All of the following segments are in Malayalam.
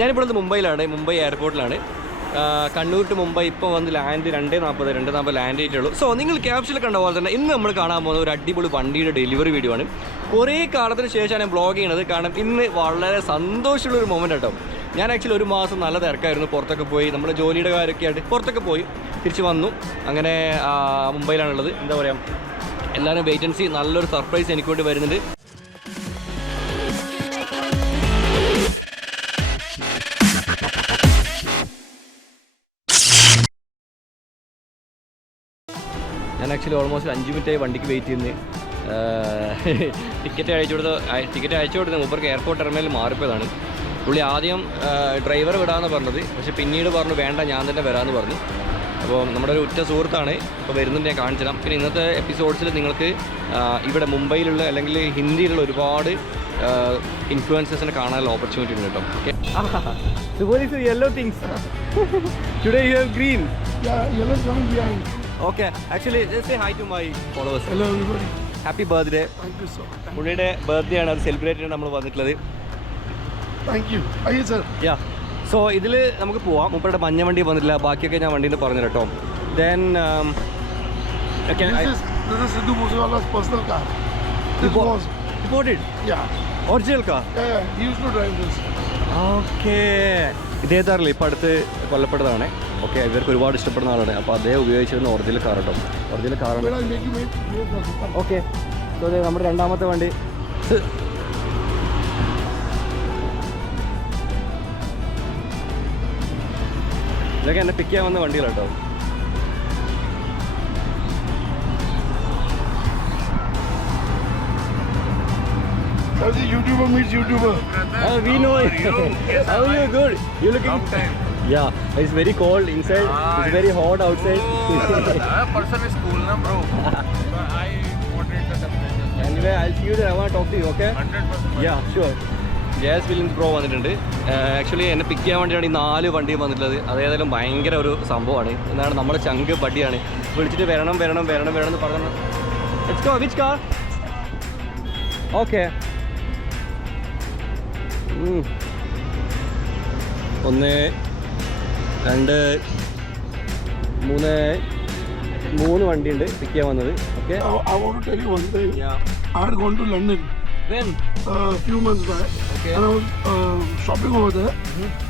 ഞാനിപ്പോൾ മുംബൈയിലാണ്, മുംബൈ എയർപോർട്ടിലാണ്. കണ്ണൂർ ടു മുംബൈ ഇപ്പോൾ വന്ന് ലാൻഡ് 2:40 ലാൻഡ് ചെയ്തിട്ടുള്ളൂ. സോ നിങ്ങൾ ക്യാപ്ഷനിൽ കണ്ട പോലെ തന്നെ ഇന്ന് നമ്മൾ കാണാൻ പോകുന്ന ഒരു അടിപൊളി വണ്ടിയുടെ ഡെലിവറി വീഡിയോ ആണ്. കുറേ കാലത്തിന് ശേഷമാണ് ഞാൻ ബ്ലോഗ് ചെയ്യുന്നത്. കാരണം ഇന്ന് വളരെ സന്തോഷമുള്ളൊരു മൊമെൻ്റ് കേട്ടോ. ഞാൻ ആക്ച്വലി ഒരു മാസം നല്ല തിരക്കായിരുന്നു, പുറത്തൊക്കെ പോയി നമ്മുടെ ജോലിയുടെ കാര്യമൊക്കെ ആയിട്ട് പുറത്തൊക്കെ പോയി തിരിച്ച് വന്നു. അങ്ങനെ മുംബൈയിലാണുള്ളത്. എന്താ പറയുക, എല്ലാവരും വെയിറ്റ് ആൻഡ് സീ, നല്ലൊരു സർപ്രൈസ് എനിക്ക് വേണ്ടി വരുന്നുണ്ട്. ഞാൻ ആക്ച്വലി ഓൾമോസ്റ്റ് 5 മിനിറ്റായി വണ്ടിക്ക് വെയിറ്റ് ചെയ്യുന്നത്. ടിക്കറ്റ് അയച്ചു കൊടുത്ത് മൂപ്പർക്ക് എയർപോർട്ട് ടെർമിനലിൽ മാറിപ്പോയതാണ്. പുള്ളി ആദ്യം ഡ്രൈവർ വിടാമെന്ന് പറഞ്ഞത്, പക്ഷേ പിന്നീട് പറഞ്ഞു വേണ്ട ഞാൻ തന്നെ വരാമെന്ന് പറഞ്ഞു. അപ്പോൾ നമ്മുടെ ഒരു ഉറ്റ സുഹൃത്താണ്, ഇപ്പോൾ വരുന്നുണ്ട്, ഞാൻ കാണിച്ചു തരാം. പിന്നെ ഇന്നത്തെ എപ്പിസോഡ്സിൽ നിങ്ങൾക്ക് ഇവിടെ മുംബൈയിലുള്ള അല്ലെങ്കിൽ ഹിന്ദിയിലുള്ള ഒരുപാട് ഇൻഫ്ലുവൻസേഴ്സിനെ കാണാനുള്ള ഓപ്പർച്യൂണിറ്റി ഉണ്ട് കേട്ടോ. So what is the yellow things? Today you have green. Yeah, yellow is coming behind. Okay, actually just say hi to my followers. Hello everybody. Happy birthday. Thank you so much. പുള്ളിയുടെ ബർത്ത്ഡേ ആണ്, അത് സെലിബ്രേറ്റ് ചെയ്യാൻ നമ്മൾ വന്നിട്ടുള്ളത്. Thank you. Aye sir. Yeah. So ഇതിൽ നമുക്ക് പോവാം. മുപ്പരുടെ മഞ്ഞ വണ്ടി വന്നിട്ടില്ല, ബാക്കിയൊക്കെ ഞാൻ വണ്ടിയിൽ നിന്ന് പറഞ്ഞു കേട്ടോ. Then okay, this is Sidhu Moosewala's personal car. This was imported. Yeah. Original car. Yeah, he used to drive this. Okay. ഇതേതാറില്ല ഇപ്പം അടുത്ത് കൊല്ലപ്പെട്ടതാണ്. ഓക്കെ, ഇവർക്ക് ഒരുപാട് ഇഷ്ടപ്പെടുന്ന ആളാണ്. അപ്പോൾ അദ്ദേഹം ഉപയോഗിച്ചിരുന്ന ഒറിജിനൽ കാർ കേട്ടോ. ഒറിജിനൽ കാറാണ്. ഓക്കെ, സോ അതെ നമ്മുടെ രണ്ടാമത്തെ വണ്ടി. ഇതൊക്കെ എന്നെ പിക്ക് ചെയ്യാൻ വന്ന വണ്ടികളാട്ടോ. That's the YouTuber meets YouTuber. We know it. How are you? Good. You looking? Yeah, it's very cold inside. It's very hot outside. Person is cool, na bro. I moderate the temperature. Anyway, I'll see you there. I want to talk to you. Okay? 100%. Yeah, sure. Jayas films bro വന്നിട്ടുണ്ട്. ആക്ച്വലി എന്നെ പിക്ക് ചെയ്യാൻ വേണ്ടിയാണ് ഈ 4 വണ്ടിയും വന്നിട്ടുള്ളത്. അതേതായാലും ഭയങ്കര ഒരു സംഭവമാണ്. എന്താണ് നമ്മുടെ ചങ്ക് ബഡിയാണ്. വിളിച്ചിട്ട് വരണം എന്ന് പറഞ്ഞു. Let's go. Which car? Okay. 1 2 3 വണ്ടിയുണ്ട് പിക്ക് ചെയ്യാൻ വന്നത്. Okay. I want to tell you one thing. Yeah. I had gone to London. When? A few months back. Okay. And I was shopping over there.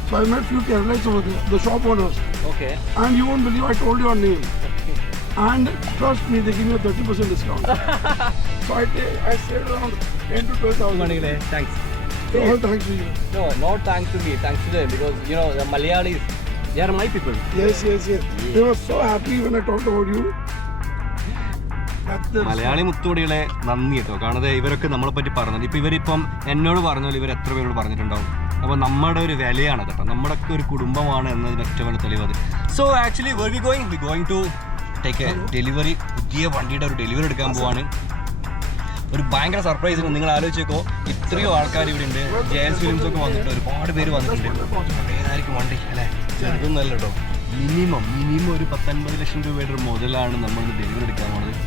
So I met few Keralites over there, the shop owners. Okay. And you won't believe I told your name. And trust me, they give me a 30% discount. So I saved around 10 to 12,000. Thanks. So all thanks to you. No, not thanks to me, thanks to them, because you know the Malayalis, they are my people. Yes. They were so happy when I talked about you. Malayali മുത്തോടികളെ നന്ദി കേട്ടോ. കാണാതെ ഇവരൊക്കെ നമ്മളെ പറ്റി പറഞ്ഞത്, ഇപ്പം ഇവരിപ്പം എന്നോട് പറഞ്ഞാൽ ഇവർ എത്ര പേരോട് പറഞ്ഞിട്ടുണ്ടാവും. അപ്പോൾ നമ്മുടെ ഒരു വിലയാണ് കേട്ടോ, നമ്മുടെയൊക്കെ ഒരു കുടുംബമാണ് എന്നതിന് ഏറ്റവും വലിയ തെളിവത്. So actually we going to take a delivery. പുതിയ വണ്ടിയുടെ ഒരു ഡെലിവറി എടുക്കാൻ പോവാണ്. ഒരു ഭയങ്കര സർപ്രൈസ് ഉണ്ട്. നിങ്ങൾ ആലോചിച്ചേക്കോ, ഇത്രയോ ആൾക്കാർ ഇവിടെ ഉണ്ട്. ജയസ് ഫിലിംസ് ഒക്കെ വന്നിട്ട് ഒരുപാട് പേര് വന്നിട്ടുണ്ട്. ഏതായിരിക്കും വണ്ടി അല്ലേ? ചെറുതൊന്നല്ല കേട്ടോ. മിനിമം ഒരു 10-50 ലക്ഷം രൂപയുടെ ഒരു മുതലാണ് നമ്മൾ ഡെലിവറി എടുക്കാൻ പോകുന്നത്.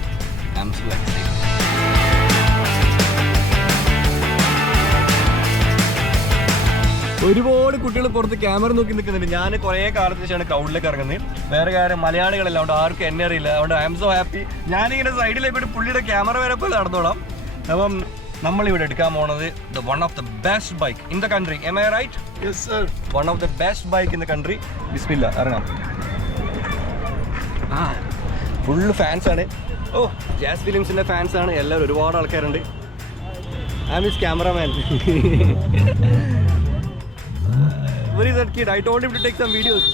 ഒരുപാട് കുട്ടികൾ പുറത്ത് ക്യാമറ നോക്കി നിൽക്കുന്നുണ്ട്. ഞാൻ കുറേ കാലത്തിന് ശേഷമാണ് ക്രൗഡിലേക്ക് ഇറങ്ങുന്നത്. വേറെ കാര്യം മലയാളികളെല്ലാം ഉണ്ട്, ആർക്കും എന്നെ അറിയില്ല. അതുകൊണ്ട് ഐ എം സോ ഹാപ്പി. ഞാനിങ്ങനെ സൈഡിലേക്ക് പുള്ളിയുടെ ക്യാമറ വരെ പോലെ നടന്നോളാം. അപ്പം നമ്മളിവിടെ എടുക്കാൻ പോണത് one of the best bike in the country. Am I right? Yes sir. One of the best bike in the country. ബിസ്മില്ല, ഇറങ്ങാം. ഫുള്ള് ഫാൻസാണ്. ഓ, ജാസ് ഫിലിംസിൻ്റെ ഫാൻസാണ് എല്ലാവരും, ഒരുപാട് ആൾക്കാരുണ്ട്. I am his cameraman. Where is that kid? I told him to take some videos.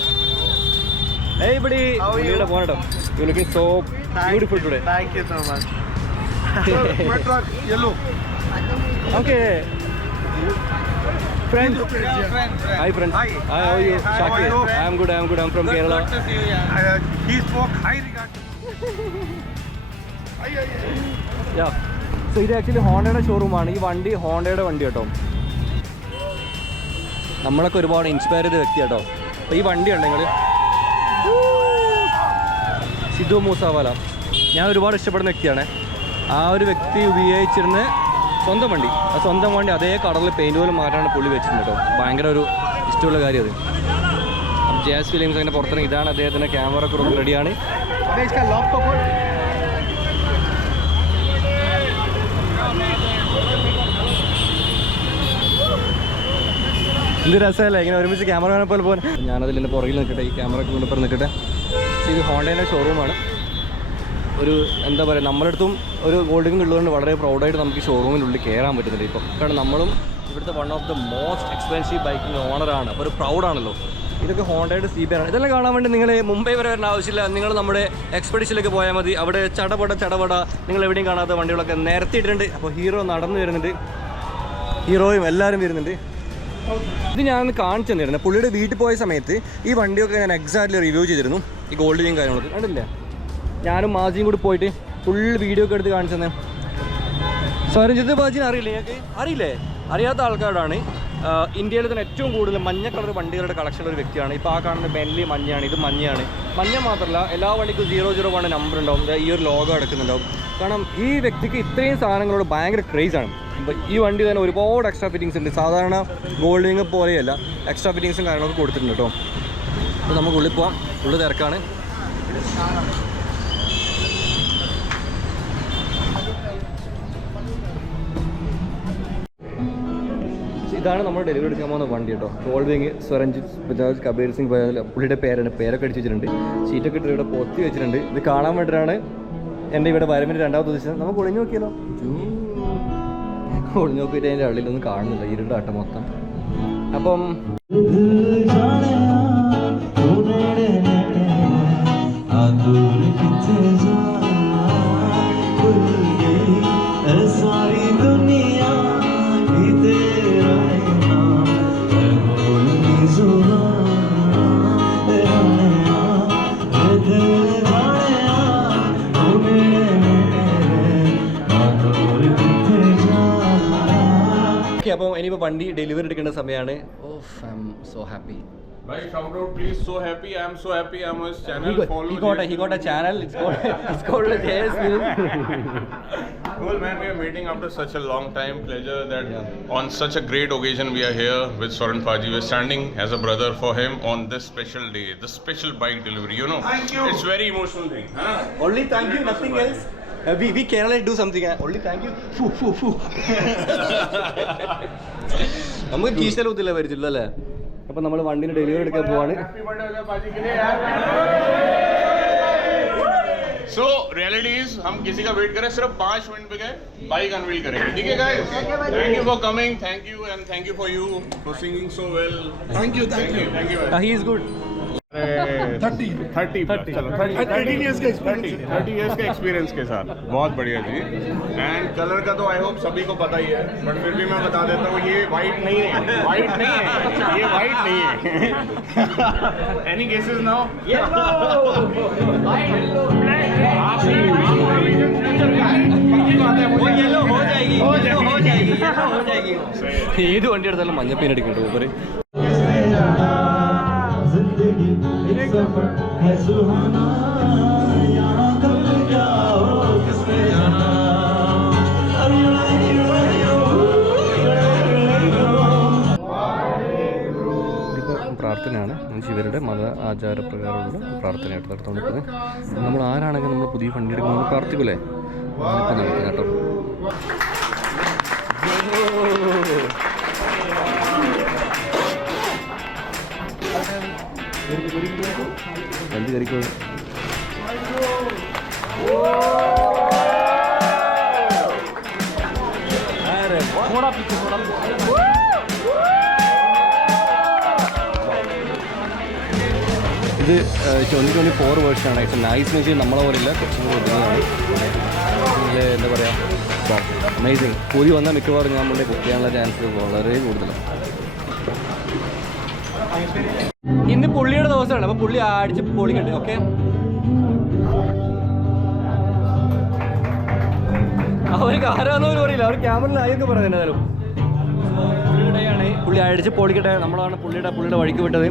Hey buddy, how are you? You're looking so beautiful today. Thank you so much. Sir, my truck, yellow. Okay. Friends. Friends. Hi friends. Hi, how are you? Hi, Shakir. how are you? I'm good. I'm from Kerala. Good to see you. Yeah. He spoke high regard. Yeah. So ഇത് ആക്ച്വലി ഹോണ്ടയുടെ ഷോറൂമാണ്. ഈ വണ്ടി ഹോണ്ടയുടെ വണ്ടി കേട്ടോ. നമ്മളൊക്കെ ഒരുപാട് ഇൻസ്പയർ ചെയ്ത വ്യക്തി കേട്ടോ. അപ്പോൾ ഈ വണ്ടി ഉണ്ടെങ്കിൽ സിദ്ധു മൂസവാല, ഞാൻ ഒരുപാട് ഇഷ്ടപ്പെടുന്ന വ്യക്തിയാണ്. ആ ഒരു വ്യക്തി ഉപയോഗിച്ചിരുന്ന സ്വന്തം വണ്ടി, ആ സ്വന്തം വണ്ടി അതേ കളറിൽ പെയിൻറ്റ് പോലും മാറ്റാണ് പുള്ളി വെച്ചിട്ടുണ്ട് കേട്ടോ. ഭയങ്കര ഒരു ഇഷ്ടമുള്ള കാര്യം അത്. അപ്പം ജാസ് ഫിലിംസ് അങ്ങനെ പുറത്തിറങ്ങി. ഇതാണ് അദ്ദേഹത്തിൻ്റെ ക്യാമറ ക്രൂ റെഡിയാണ്. ഇത് രസമല്ലേ ഇങ്ങനെ ഒരുമിച്ച് ക്യാമറമാനെ പോലെ പോകാൻ. ഞാനതിൽ എൻ്റെ പുറകിൽ നിൽക്കട്ടെ, ഈ ക്യാമറയ്ക്ക് മുന്നിൽ നിൽക്കട്ടെ. ഇത് ഹോണ്ടയുടെ ഷോറൂമാണ്. ഒരു എന്താ പറയുക, നമ്മളടുത്തും ഒരു ഗോൾഡിങ് ഉള്ളതുകൊണ്ട് വളരെ പ്രൗഡായിട്ട് നമുക്ക് ഷോറൂമിനുള്ളിൽ കയറാൻ പറ്റുന്നുണ്ട് ഇപ്പം. കാരണം നമ്മളും ഇവിടുത്തെ one of the most expensive biking ഓണറാണ്. അപ്പോൾ ഒരു പ്രൗഡാണല്ലോ. ഇതൊക്കെ ഹോണ്ടയുടെ CBR ആണ്. ഇതെല്ലാം കാണാൻ വേണ്ടി നിങ്ങൾ മുംബൈ വരെ വരേണ്ട ആവശ്യമില്ല. നിങ്ങൾ നമ്മുടെ എക്സ്പെഡിഷനിലേക്ക് പോയാൽ മതി. അവിടെ ചടപട നിങ്ങൾ എവിടെയും കാണാത്ത വണ്ടികളൊക്കെ നിരത്തിയിട്ടുണ്ട്. അപ്പോൾ ഹീറോ നടന്നു വരുന്നുണ്ട്, ഹീറോയും എല്ലാവരും വരുന്നുണ്ട്. ഇത് ഞാൻ കാണിച്ചു തന്നിരുന്നു. പുള്ളിയുടെ വീട്ടിൽ പോയ സമയത്ത് ഈ വണ്ടിയൊക്കെ ഞാൻ എക്സാക്ട്ലി റിവ്യൂ ചെയ്തിരുന്നു, ഈ ഗോൾഡിനെയും കാര്യങ്ങളൊക്കെ കണ്ടില്ലേ. ഞാനും മാജിയും കൂടി പോയിട്ട് ഫുൾ വീഡിയോ ഒക്കെ എടുത്ത് കാണിച്ചു തന്നെ. സ്വരഞ്ജിത്ത് ബാജിനെ അറിയില്ലേ നിങ്ങൾക്ക്? അറിയില്ലേ? അറിയാത്ത ആൾക്കാരാണ്. ഇന്ത്യയിൽ തന്നെ ഏറ്റവും കൂടുതൽ മഞ്ഞ കളർ വണ്ടികളുടെ കളക്ഷൻ ഒരു വ്യക്തിയാണ്. ഇപ്പോൾ ആ കാണുന്ന ബെൻലി മഞ്ഞയാണ്, ഇത് മഞ്ഞയാണ്. മഞ്ഞ മാത്രമല്ല എല്ലാ വണ്ടിക്കും 001 നമ്പർ ഉണ്ടാവും, ഈ ഒരു ലോഗോ അടക്കുന്നുണ്ടാവും. കാരണം ഈ വ്യക്തിക്ക് ഇത്രയും സാധനങ്ങളോട് ഭയങ്കര ക്രേസാണ്. അപ്പോൾ ഈ വണ്ടി തന്നെ ഒരുപാട് എക്സ്ട്രാ ഫിറ്റിങ്സ് ഉണ്ട്. സാധാരണ ഗോൾഡിങ് പോലെയല്ല, എക്സ്ട്രാ ഫിറ്റിങ്സും കാര്യങ്ങളൊക്കെ കൊടുത്തിട്ടുണ്ട് കേട്ടോ. അപ്പോൾ നമുക്ക് ഉള്ളിൽ പോകാം. ഉള്ളിൽ തിരക്കാണ്. ഇതാണ് നമ്മൾ ഡെലിവറി എടുക്കാൻ പോകുന്ന വണ്ടി കേട്ടോ. ഗോൾഡിങ് സ്വരഞ്ജിത്ത് ബജാജ് കബീർ സിംഗ് ബജാജ്, പുള്ളിയുടെ പേരൊക്കെ അടിച്ച് വെച്ചിട്ടുണ്ട്. ഷീറ്റൊക്കെ ഇട്ട് ഇവിടെ പൊത്തി വെച്ചിട്ടുണ്ട്. ഇത് കാണാൻ വേണ്ടിയിട്ടാണ് എൻ്റെ ഇവിടെ വരവിൻ്റെ രണ്ടാമത്തെ ദിവസം. നമുക്ക് ഒളിഞ്ഞു നോക്കിയാലോ? ഒളിഞ്ഞു നോക്കിയിട്ട് അതിൻ്റെ ഉള്ളിലൊന്നും കാണുന്നില്ല, ഇരുണ്ടാട്ടം മൊത്തം. അപ്പം അപ്പം ഇനിയിപ്പോൾ വണ്ടി ഡെലിവറി എടുക്കേണ്ട സമയമാണ്. I am so happy. Bhai, shout out please. So happy. I am so happy. I'm on his channel. He got a channel. It's called JS Film. Cool man, we are meeting after such a long time. Pleasure that on such a great occasion we are here with Soran Paji. We are standing as a brother for him on this special day, this special bike delivery. You know, thank you. It's very emotional thing. Huh? Only thank you, nothing else. We Kerala do something. Only thank you. നമുക്ക് കീശലൂത്തില്ല വരത്തില്ല അല്ലേ? അപ്പം നമ്മൾ വണ്ടിന് ഡെലിവറി എടുക്കാൻ പോവാണ്. So reality is हम किसी का वेट करें सिर्फ 5 मिनट पे गए बाइक अनवील करेंगे. ठीक है guys? Thank you for coming. Thank you and thank you for you for singing so well. Thank you. He is good. 30 चलो 30 years का एक्सपीरियंस 30 years का एक्सपीरियंस के साथ बहुत बढ़िया जी. एंड कलर का तो आई होप सभी को पता ही है, बट फिर भी मैं बता देता हूँ ये वाइट नहीं है, ये वाइट नहीं है. एनी केसेस नाउ ഏത് വണ്ടി എടുത്താലും മഞ്ഞപ്പീൻ അടിക്കണ്ടോ ഊപ്പര്. പ്രാർത്ഥനയാണ് ഇവരുടെ മത ആചാരപ്രകാരമുള്ള പ്രാർത്ഥനയായിട്ട് നടത്തുന്നത്. നമ്മൾ ആരാണെങ്കിലും നമ്മൾ പുതിയ വണ്ടി എടുക്കുമ്പോൾ പ്രാർത്ഥിക്കൂലേ? ഇപ്പം നടക്കുന്നത് കേട്ടോ. വണ്ടി കയറിക്കോ. ഇത് 2024 വേർഷനാണ്. It's nice machine. നമ്മളെ പോലെയില്ല, കുറച്ചും കൂടി ഒതുങ്ങുന്നതാണ്. എന്താ പറയുക, അമേസിങ്. കൂലി വന്നാൽ മിക്കവാറും ഞാൻ മുന്നേ ബുക്ക് ചെയ്യാനുള്ള ചാൻസ് വളരെ കൂടുതലാണ്. ഇന്ന് പുള്ളിയുടെ ദിവസമാണ്, അപ്പോൾ പുള്ളി അടിച്ച് പൊളിക്കട്ടെ. ഓക്കെ, അവർക്ക് ആരാന്നോലും അറിയില്ല, അവർ ക്യാമറയിൽ ആയൊക്കെ പറയുന്നത്. എന്തായാലും പുള്ളിയുടെയാണ്, പുള്ളി അടിച്ച് പൊളിക്കട്ടെ. നമ്മളാണ് പുള്ളിയുടെ വഴിക്ക് വിട്ടത്.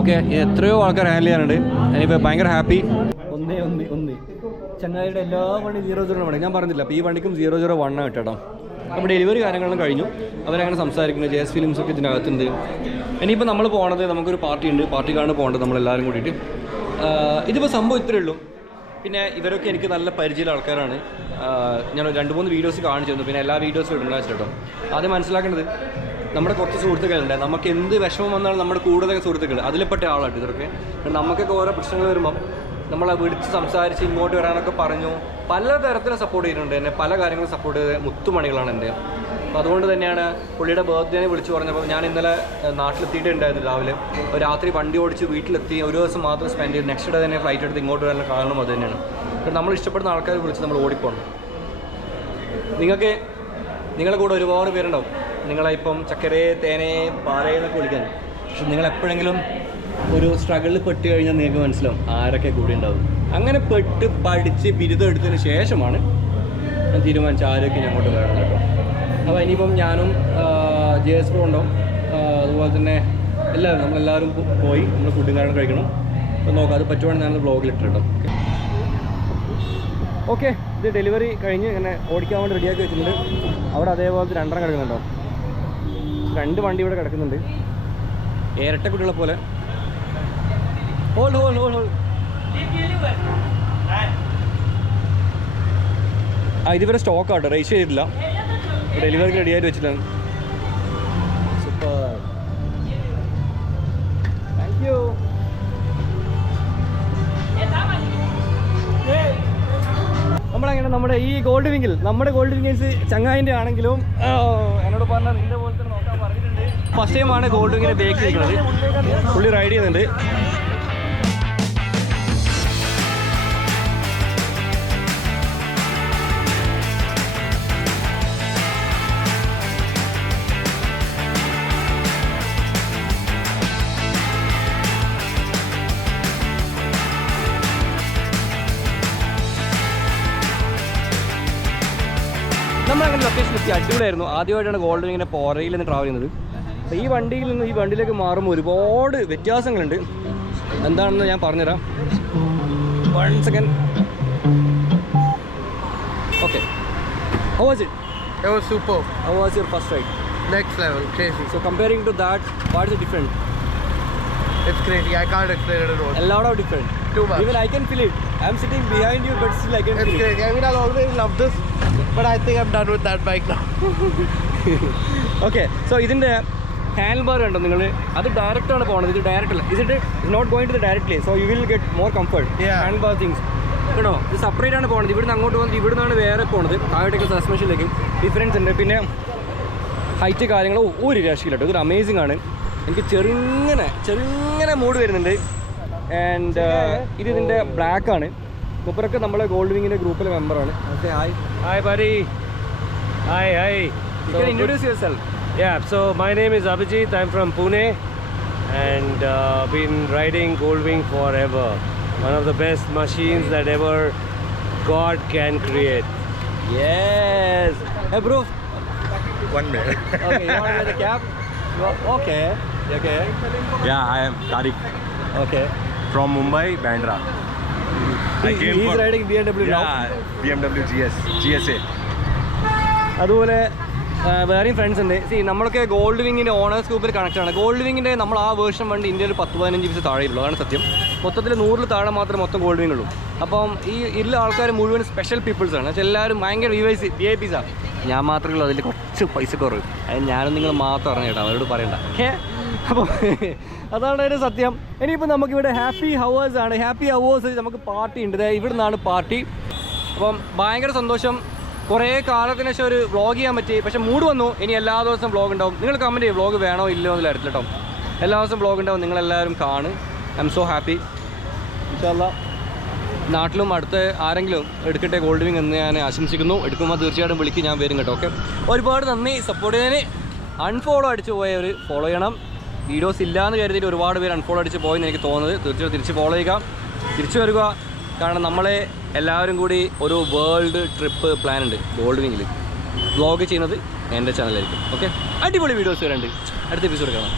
ഓക്കെ, എത്രയോ ആൾക്കാർ ഹാൻഡിൽ ചെയ്യാനുണ്ട്. ഞാനിപ്പോൾ ഭയങ്കര ഹാപ്പി. ഒന്ന് ചങ്ങായിയുടെ എല്ലാ വണ്ടി 001 ഞാൻ പറഞ്ഞില്ല. അപ്പോൾ ഈ വണ്ടിക്കും 001 കേട്ടോ. അപ്പോൾ ഡെലിവറി കാര്യങ്ങളെല്ലാം കഴിഞ്ഞു. അവരങ്ങനെ സംസാരിക്കുന്നത് JS ഫിലിംസൊക്കെ ഇതിനകത്തുണ്ട്. ഇനിയിപ്പോൾ നമ്മൾ പോകണത് നമുക്കൊരു പാർട്ടി ഉണ്ട്, പാർട്ടിക്കാണ് പോകേണ്ടത് നമ്മളെല്ലാവരും കൂടിയിട്ട്. ഇതിപ്പോൾ സംഭവം ഇത്രയേ ഉള്ളൂ. പിന്നെ ഇവരൊക്കെ എനിക്ക് നല്ല പരിചയമുള്ള ആൾക്കാരാണ്. ഞാൻ 2-3 വീഡിയോസ് കാണിച്ചു തന്നു. പിന്നെ എല്ലാ വീഡിയോസും ഇടുന്ന വെച്ചിട്ടോ. ആദ്യം മനസ്സിലാക്കേണ്ടത് നമ്മുടെ കുറച്ച് സുഹൃത്തുക്കളുണ്ട്. നമുക്ക് എന്ത് വിഷമം വന്നാലും നമ്മുടെ കൂടുതൽ സുഹൃത്തുക്കൾ അതിൽപ്പെട്ട ആളാണ് ഇതൊക്കെ. നമുക്കൊക്കെ ഓരോ പ്രശ്നങ്ങൾ വരുമ്പം നമ്മളെ വിളിച്ച് സംസാരിച്ച് ഇങ്ങോട്ട് വരാനൊക്കെ പറഞ്ഞു. പലതരത്തിലും സപ്പോർട്ട് ചെയ്തിട്ടുണ്ട് എന്നെ. പല കാര്യങ്ങളും സപ്പോർട്ട് ചെയ്ത് മുത്തുമണികളാണ് എൻ്റെ. അപ്പോൾ അതുകൊണ്ട് തന്നെയാണ് പുള്ളിയുടെ ബർത്ത്ഡേനെ വിളിച്ച് പറഞ്ഞപ്പോൾ ഞാൻ ഇന്നലെ നാട്ടിലെത്തിയിട്ടുണ്ടായിരുന്നു. രാവിലെ രാത്രി വണ്ടി ഓടിച്ച് വീട്ടിലെത്തി ഒരു ദിവസം മാത്രം സ്പെൻഡ് ചെയ്ത് നെക്സ്റ്റ് ഡേ തന്നെ ഫ്ലൈറ്റ് എടുത്ത് ഇങ്ങോട്ട് വരാനുള്ള കാരണം അത് തന്നെയാണ്. കാരണം നമ്മൾ ഇഷ്ടപ്പെടുന്ന ആൾക്കാർ വിളിച്ച് നമ്മൾ ഓടിപ്പോകണം. നിങ്ങളെ കൂടെ ഒരുപാട് പേരുണ്ടാവും. നിങ്ങളെ ഇപ്പം ചക്കരേ തേനേ പാലേ എന്നൊക്കെ വിളിക്കാൻ. പക്ഷെ നിങ്ങളെപ്പോഴെങ്കിലും ഒരു സ്ട്രഗിളിൽ പെട്ട് കഴിഞ്ഞാൽ നിങ്ങൾക്ക് മനസ്സിലാവും ആരൊക്കെ കൂടെ ഉണ്ടാവും. അങ്ങനെ പെട്ട് പഠിച്ച് ബിരുദം എടുത്തതിന് ശേഷമാണ് ഞാൻ തീരുമാനിച്ച ആരൊക്കെ ഞാൻ അങ്ങോട്ട് വരണം കേട്ടോ. അപ്പോൾ ഇനിയിപ്പം ഞാനും JS Pro ഉണ്ടാവും. അതുപോലെ തന്നെ നമ്മളെല്ലാവരും പോയി നമ്മൾ ഫുഡും കാര്യങ്ങളും കഴിക്കണം. അപ്പോൾ നോക്കാം, അത് പറ്റുവാണെങ്കിൽ ഞാനത് ബ്ലോഗിൽ ഇട്ടിട്ടോ. ഓക്കെ, ഇത് ഡെലിവറി കഴിഞ്ഞ് ഇങ്ങനെ ഓടിക്കാൻ വേണ്ടി റെഡിയാക്കി വെച്ചിട്ടുണ്ട്. അവിടെ അതേപോലത്തെ 2 കിടക്കുന്നുണ്ടോ, 2 വണ്ടി ഇവിടെ കിടക്കുന്നുണ്ട് ഇരട്ട കുട്ടികളെ പോലെ. ഇതിവരെ സ്റ്റോക്ക് ആട്ടോ, രജിസ്റ്റർ ചെയ്തിട്ടില്ല. ഡെലിവറിക്ക് റെഡി ആയിട്ട് വെച്ചിട്ടാണ്. Super, thank you. നമ്മളങ്ങനെ നമ്മുടെ ഈ ഗോൾഡ് വിങ്ങിൽസ് ചങ്ങായിൻ്റെ ആണെങ്കിലും എന്നോട് പറഞ്ഞാൽ നിന്റെ പോലെ തന്നെ നോക്കാൻ പറഞ്ഞിട്ടുണ്ട്. ഫസ്റ്റ് ടൈമാണ് ഗോൾഡ് വിങ്ങിനെ ബേക്ക് നിൽക്കുന്നത്. പുള്ളി റൈഡ് ചെയ്യുന്നുണ്ട്. നമ്മളങ്ങനെ ലൊക്കേഷൻ എത്തി, അടിപൊളിയായിരുന്നു. ആദ്യമായിട്ടാണ് ഗോൾഡ് വിങ്ങിൻ്റെ പോരയിൽ നിന്ന് ട്രാവൽ ചെയ്യുന്നത്. അപ്പോൾ ഈ വണ്ടിയിൽ നിന്ന് ഈ വണ്ടിയിലേക്ക് മാറുമ്പോൾ ഒരുപാട് വ്യത്യാസങ്ങളുണ്ട്. എന്താണെന്ന് ഞാൻ പറഞ്ഞുതരാം. 1 second. Okay, how was it? It was superb. How was your first ride? Next level, crazy. So comparing to that, what is the difference? It's crazy. I can't explain it at all. A lot of different. Too much. Even I can feel it. I'm sitting behind you, but still I can It's feel it. crazy. I mean, I'll always love this, but I think I'm done with that bike now. Okay, so ഇതിൻ്റെ ഹാൻഡ് ബാർ കണ്ടോ നിങ്ങൾ? അത് ഡയറക്റ്റ് ആണ് പോകുന്നത്. ഇത് ഡയറക്റ്റ് അല്ല, ഇത് not going to the directly. So you will get more comfort. Handlebar things കേട്ടോ. ഇത് സെപ്പറേറ്റ് ആണ് പോകുന്നത്. ഇവിടുന്ന് അങ്ങോട്ട് പോകുന്നത്, ഇവിടുന്നാണ് വേറെ പോകുന്നത്. താഴോട്ടേക്ക് സസ്പെൻഷനിലേക്ക് ഡിഫറൻസ് ഉണ്ട്. പിന്നെ ഹൈറ്റ് കാര്യങ്ങളോ ഒരു രക്ഷയില്ല കേട്ടോ. ഇതൊരു അമേസിംഗ് ആണ്. എനിക്ക് ചെറുങ്ങനെ മൂഡ് വരുന്നുണ്ട്. ആൻഡ് ഇതിൻ്റെ ബ്ലാക്ക് ആണ്. മുപ്പരൊക്കെ നമ്മളെ ഗോൾഡ് വിങ്ങിൻ്റെ ഗ്രൂപ്പിലെ മെമ്പറാണ്. Okay, Hi, buddy. Hi. You can introduce yourself. Yeah, so my name is Abhijit. I'm from Pune and been riding Goldwing forever. One of the best machines that ever God can create. Yes. Hey, bro. 1 minute. Okay, you want to wear the cap? Okay. Yeah, I am Tariq Okay. from Mumbai, Bandra. He's riding BMW now. BMW GSA. അതുപോലെ വേറെയും ഫ്രണ്ട്സ് ഉണ്ട്. നമ്മളൊക്കെ ഗോൾഡ് വിങ്ങിൻ്റെ ഓണേഴ്സ് ഗ്രൂപ്പിൽ കണക്ട് ആണ്. ഗോൾഡ് വിങ്ങിൻ്റെ നമ്മൾ ആ വേർഷൻ വണ്ടി ഇന്ത്യയിൽ 10-15 പീസ് താഴെയുള്ളൂ. അതാണ് സത്യം. മൊത്തത്തിൽ 100 താഴെ മാത്രമേ മൊത്തം ഗോൾഡ് വിങ് ഉള്ളൂ. അപ്പം ഈ ഇരുള്ള ആൾക്കാർ മുഴുവൻ സ്പെഷ്യൽ പീപ്പിൾസ് ആണ്. പക്ഷേ എല്ലാവരും ഭയങ്കര VIP ആണ്. ഞാൻ മാത്രമേ ഉള്ളൂ അതിൽ കുറച്ച് പൈസ കുറവ്. അത് ഞാനും നിങ്ങൾ മാത്രം അറിഞ്ഞ കേട്ടോ, അവരോട് പറയണ്ട. അപ്പോൾ അതാണ് അതിൻ്റെ സത്യം. ഇനിയിപ്പോൾ നമുക്കിവിടെ ഹാപ്പി ഹവേഴ്സ് ആണ്. ഹാപ്പി ഹവേഴ്സ് നമുക്ക് പാർട്ടി ഉണ്ട്. ഇവിടെ നിന്നാണ് പാർട്ടി. അപ്പം ഭയങ്കര സന്തോഷം. കുറേ കാലത്തിന് ശേഷം ഒരു വ്ളോഗ് ചെയ്യാൻ പറ്റി. പക്ഷേ മൂഡ് വന്നു. ഇനി എല്ലാ ദിവസവും വ്ളോഗ് ഉണ്ടാവും. നിങ്ങൾ കമൻറ്റ് ചെയ്യും വ്ളോഗ് വേണോ ഇല്ലയോ എന്നുള്ള കാര്യത്തിൽ കേട്ടോ. എല്ലാ ദിവസവും വ്ളോഗ് ഉണ്ടാവും. നിങ്ങളെല്ലാവരും കാണും. I M so happy. ഇൻഷാല്ലാ നാട്ടിലും അടുത്ത് ആരെങ്കിലും എടുക്കട്ടെ ഗോൾഡ് വിങ് എന്ന് ഞാൻ ആശംസിക്കുന്നു. എടുക്കുമ്പോൾ തീർച്ചയായിട്ടും വിളിക്കും, ഞാൻ വരും കേട്ടോ. ഓക്കെ, ഒരുപാട് നന്ദി. സപ്പോർട്ട് ചെയ്യാൻ അൺഫോളോ അടിച്ച് പോയവർ ഫോളോ ചെയ്യണം. വീഡിയോസ് ഇല്ലയെന്ന് കരുതിയിട്ട് ഒരുപാട് പേര് അൺഫോളോ അടിച്ച് പോയെന്ന് എനിക്ക് തോന്നുന്നത്. തീർച്ചയായും തിരിച്ച് ഫോളോ ചെയ്യുക, തിരിച്ചു വരിക. കാരണം നമ്മളെ എല്ലാവരും കൂടി ഒരു വേൾഡ് ട്രിപ്പ് പ്ലാൻ ഉണ്ട് ഗോൾഡ് വിങ്ങിൽ. വ്ളോഗ് ചെയ്യുന്നത് എൻ്റെ ചാനലായിരിക്കും. ഓക്കെ, അടിപൊളി വീഡിയോസ് വരുന്നുണ്ട്. അടുത്ത എപ്പിസോഡ് കാണാം.